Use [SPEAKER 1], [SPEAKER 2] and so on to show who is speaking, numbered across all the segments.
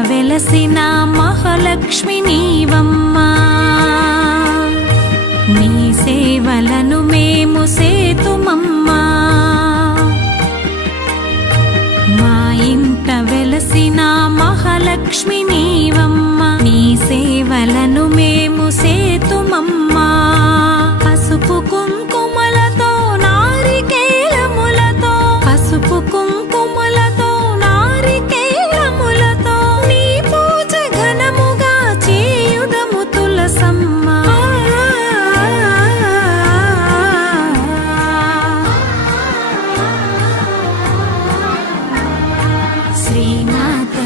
[SPEAKER 1] వెలసిన మహాలక్ష్మి నీవమ్మా. నీ సేవలను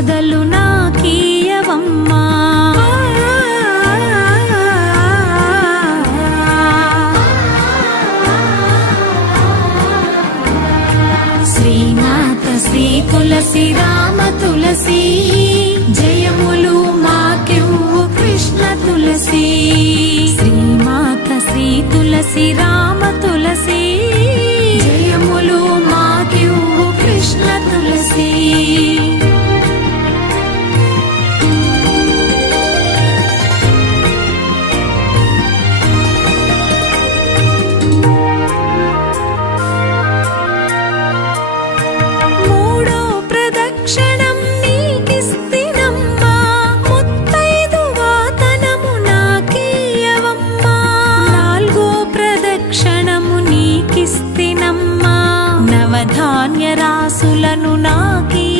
[SPEAKER 1] సంపదలు నాకీయవమ్మా. శ్రీనాథ శ్రీ తులసి రామ తులసి జయములు మాకెవ్వు కృష్ణ తులసి. శ్రీమాత శ్రీ తులసి రామ తులసి ప్రదక్షిణము రాసులను నాకి